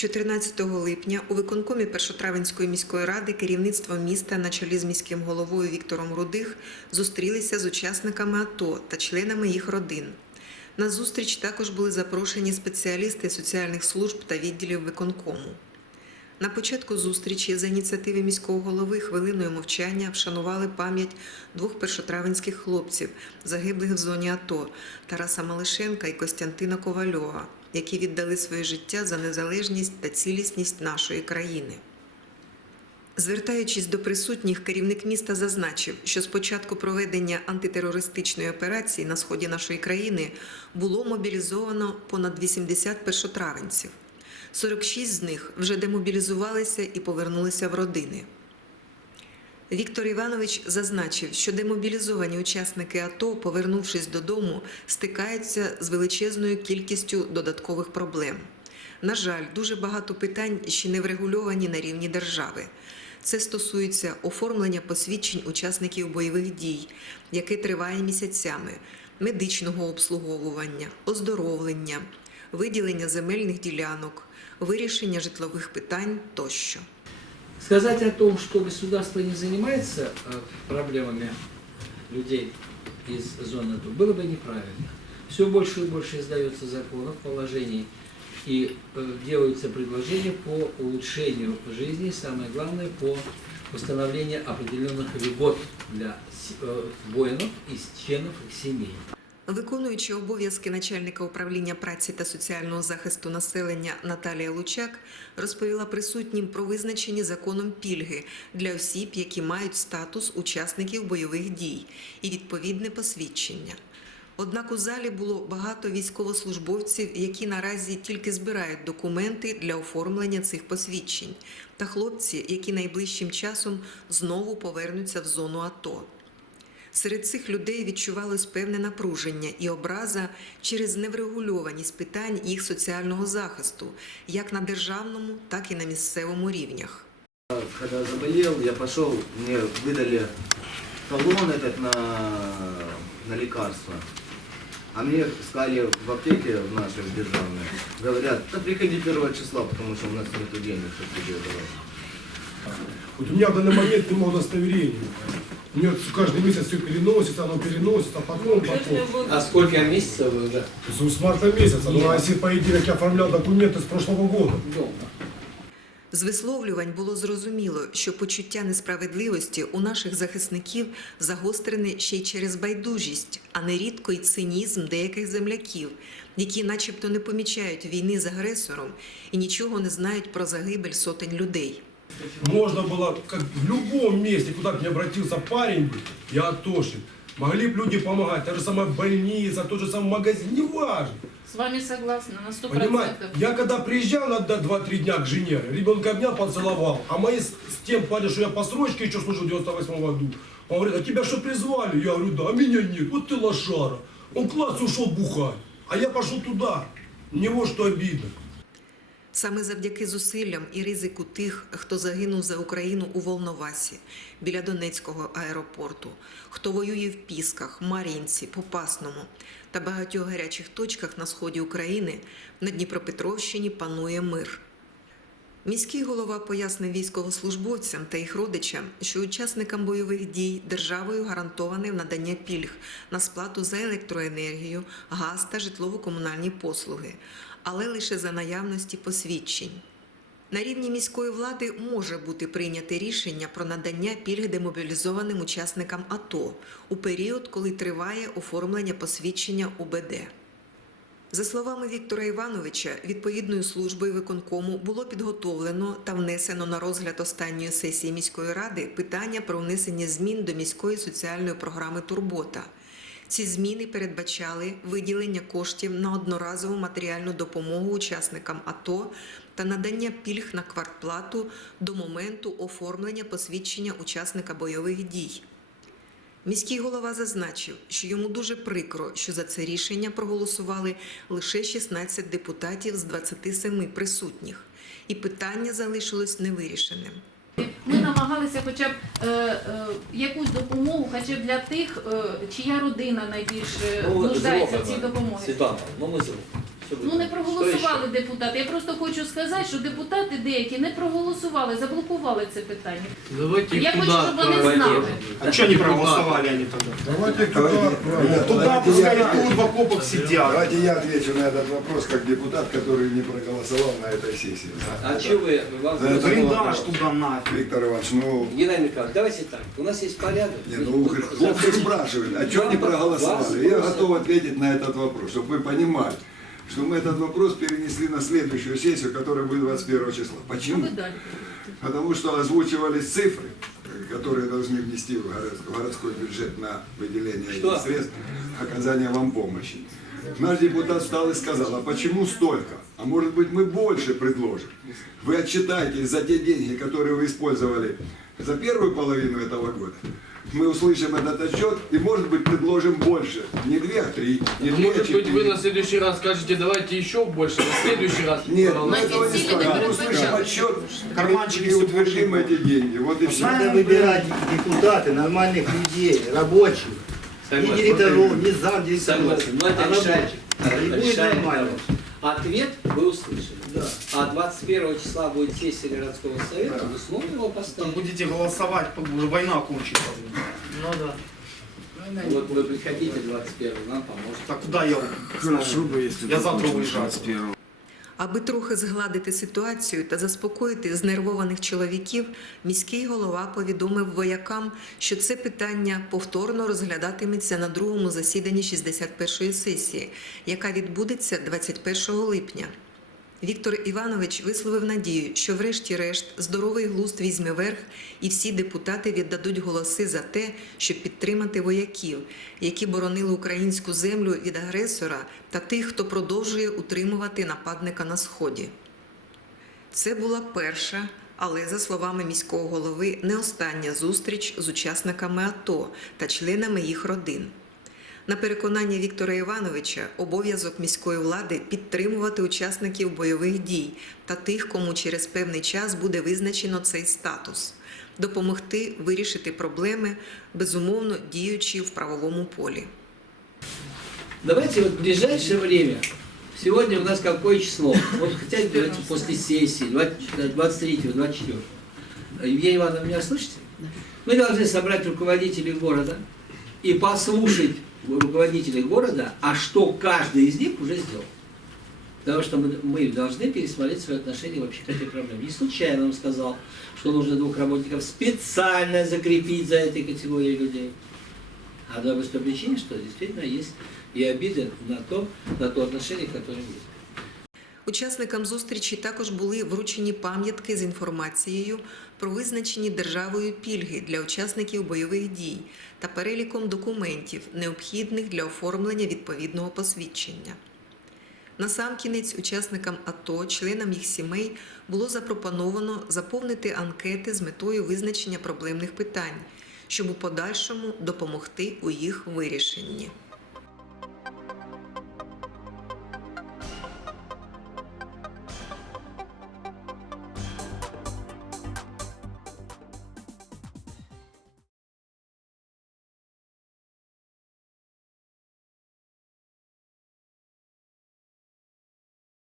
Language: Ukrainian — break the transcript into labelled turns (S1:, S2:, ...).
S1: 14 липня у виконкомі Першотравенської міської ради керівництво міста на чолі з міським головою Віктором Рудих зустрілися з учасниками АТО та членами їх родин. На зустріч також були запрошені спеціалісти соціальних служб та відділів виконкому. На початку зустрічі за ініціативи міського голови хвилиною мовчання вшанували пам'ять двох першотравенських хлопців, загиблих в зоні АТО Тараса Малишенка і Костянтина Ковальова, які віддали своє життя за незалежність та цілісність нашої країни. Звертаючись до присутніх, керівник міста зазначив, що з початку проведення антитерористичної операції на сході нашої країни було мобілізовано понад 80 першотравенців. 46 з них вже демобілізувалися і повернулися в родини. Віктор Іванович зазначив, що демобілізовані учасники АТО, повернувшись додому, стикаються з величезною кількістю додаткових проблем. На жаль, дуже багато питань ще не врегульовані на рівні держави. Це стосується оформлення посвідчень учасників бойових дій, яке триває місяцями, медичного обслуговування, оздоровлення, виділення земельних ділянок, вирішення житлових питань тощо.
S2: Сказать о том, что государство не занимается э, проблемами людей из зоны АТО, было бы неправильно. Все больше и больше издается законов, положений и э, делаются предложения по улучшению жизни, самое главное, по установлению определенных льгот для э, воинов и членов их семей.
S1: Виконуючи обов'язки начальника управління праці та соціального захисту населення Наталія Лучак розповіла присутнім про визначені законом пільги для осіб, які мають статус учасників бойових дій і відповідне посвідчення. Однак у залі було багато військовослужбовців, які наразі тільки збирають документи для оформлення цих посвідчень, та хлопці, які найближчим часом знову повернуться в зону АТО. Серед цих людей відчувалось певне напруження і образа через неврегульованість питань їх соціального захисту, як на державному, так і на місцевому рівнях.
S3: Когда заболел, я пошел, мне выдали талон этот на, на лекарства. А мне сказали в аптеке в нашей в державной, говорят, да приходи 1 числа, потому что у нас нет денег, чтобы тебе давать.
S4: Вот у меня в данный момент нема удостоверения. У меня каждый месяц все переносится, оно переносится, а потом, потом.
S2: А сколько месяцев вы уже
S4: С с марта месяца. Ну, а если, по идее, как я оформлял документы с прошлого года.
S2: дома?
S1: З висловлювань було зрозуміло, що почуття несправедливості у наших захисників загострене ще й через байдужість, а нерідко й цинізм деяких земляків, які, начебто, не помічають війни з агресором і нічого не знають про загибель сотень людей.
S4: Можно было, как в любом месте, куда бы ни обратился парень, бы, я атошник, могли бы люди помогать. Та же самая больница, тот же самый магазин, неважно.
S5: С вами согласна на сто
S4: Понимаете?
S5: процентов.
S4: Я когда приезжал на 2-3 дня к жене, ребенка обнял, поцеловал. А мои с, с тем парнем, что я по срочке еще служил в 98 году, он говорит, а тебя что призвали? Я говорю, да, а меня нет. Вот ты лошара. Он класс ушел бухать. А я пошел туда. Мне вот что обидно.
S1: Саме завдяки зусиллям і ризику тих, хто загинув за Україну у Волновасі біля Донецького аеропорту, хто воює в Пісках, Мар'їнці, Попасному та багатьох гарячих точках на сході України, на Дніпропетровщині панує мир. Міський голова пояснив військовослужбовцям та їх родичам, що учасникам бойових дій державою гарантоване надання пільг на сплату за електроенергію, газ та житлово-комунальні послуги, але лише за наявності посвідчень. На рівні міської влади може бути прийняте рішення про надання пільг демобілізованим учасникам АТО у період, коли триває оформлення посвідчення УБД. За словами Віктора Івановича, відповідною службою виконкому було підготовлено та внесено на розгляд останньої сесії міської ради питання про внесення змін до міської соціальної програми Турбота. Ці зміни передбачали виділення коштів на одноразову матеріальну допомогу учасникам АТО та надання пільг на квартплату до моменту оформлення посвідчення учасника бойових дій. Міський голова зазначив, що йому дуже прикро, що за це рішення проголосували лише 16 депутатів з 27 присутніх, і питання залишилось невирішеним.
S5: Ми намагалися хоча б е, е, якусь допомогу, хоча б для тих, е, чия родина найбільше нуждається в цій допомозі.
S6: Світлана, ну ми зробимо. что вы
S5: Ну не
S6: думаете?
S5: проголосували
S6: Что
S5: депутати. Я просто хочу сказати, що депутати деякі не проголосували, заблокували це питання.
S2: Давайте
S5: Я хочу, щоб вони знали.
S7: А что не проголосовали они тогда?
S8: Давайте туда.
S7: Туда пускай тут в окопах сидят.
S8: Давайте я отвечу на этот вопрос как депутат, который не проголосовал на этой сессии.
S6: А что вы, вам
S8: Да, это
S7: Блиндаж туда нафиг.
S8: Виктор Иванович, ну,
S6: Геннадий Николаевич, давайте так. У нас есть порядок.
S8: не,
S6: Вы-
S8: ну
S6: вы-
S8: хлопцы спрашивают, а что не проголосовали? Я готов ответить на этот вопрос, чтобы вы понимали, Что мы этот вопрос перенесли на следующую сессию, которая будет 21 числа.
S5: А
S8: Почему?
S5: далі.
S8: Потому что озвучивались цифры, которые должны внести в город- в городской бюджет на выделение
S6: Что?
S8: этих средств, оказание вам помощи. Наш депутат встал и сказал, а почему столько? А может быть мы больше предложим? Вы отчитаетесь за те деньги, которые вы использовали за первую половину этого года. Мы услышим этот отчет и, может быть, предложим больше. Не две, а три, не две, а
S9: Может быть, вы на следующий раз скажете, давайте еще больше, на следующий раз.
S8: Нет, мы этого не скажем. Мы услышим отчет,
S7: Карманчики
S8: и утвердим эти деньги. Вот и все.
S10: Надо выбирать депутаты, нормальных людей, рабочих. Ни
S6: Согласен.
S10: директоров, ни замдиректоров.
S6: Согласен. Но это
S10: а
S6: решает.
S10: рабочих. И будет нормально.
S6: Ответ вы услышали.
S10: Да.
S6: А 21 числа будет сессия городского совета, вы снова его
S7: Там
S6: поставите.
S7: будете голосовать, уже война кончится.
S10: Ну да.
S6: Вот вы приходите 21 нам поможете.
S7: Так куда я? Хорошо бы, если Я завтра уезжаю.
S1: Аби трохи згладити ситуацію та заспокоїти знервованих чоловіків, міський голова повідомив воякам, що це питання повторно розглядатиметься на другому засіданні 61-ї сесії, яка відбудеться 21 липня. Віктор Іванович висловив надію, що врешті-решт здоровий глузд візьме верх, і всі депутати віддадуть голоси за те, щоб підтримати вояків, які боронили українську землю від агресора та тих, хто продовжує утримувати нападника на сході. Це була перша, але за словами міського голови, не остання зустріч з учасниками АТО та членами їх родин. На переконання Віктора Івановича, обов'язок міської влади підтримувати учасників бойових дій та тих, кому через певний час буде визначено цей статус, допомогти вирішити проблеми, безумовно діючи в правовому полі.
S6: Давайте вот в ближайшее время, сегодня у нас какое число? Вот хотя бы давайте после сессии, 23-24. Евгения Ивановна, меня слышите? Мы должны собрать руководителей города и послушать руководителей города, а что каждый из них уже сделал. Потому что мы, мы должны пересмотреть свое отношение вообще к этой проблеме. Не случайно он сказал, что нужно двух работников специально закрепить за этой категорией людей. А по той причине, что действительно есть и обиды на то, на то отношение, которое есть.
S1: Учасникам зустрічі також були вручені пам'ятки з інформацією про визначені державою пільги для учасників бойових дій та переліком документів, необхідних для оформлення відповідного посвідчення. Насамкінець учасникам АТО, членам їх сімей було запропоновано заповнити анкети з метою визначення проблемних питань, щоб у подальшому допомогти у їх вирішенні.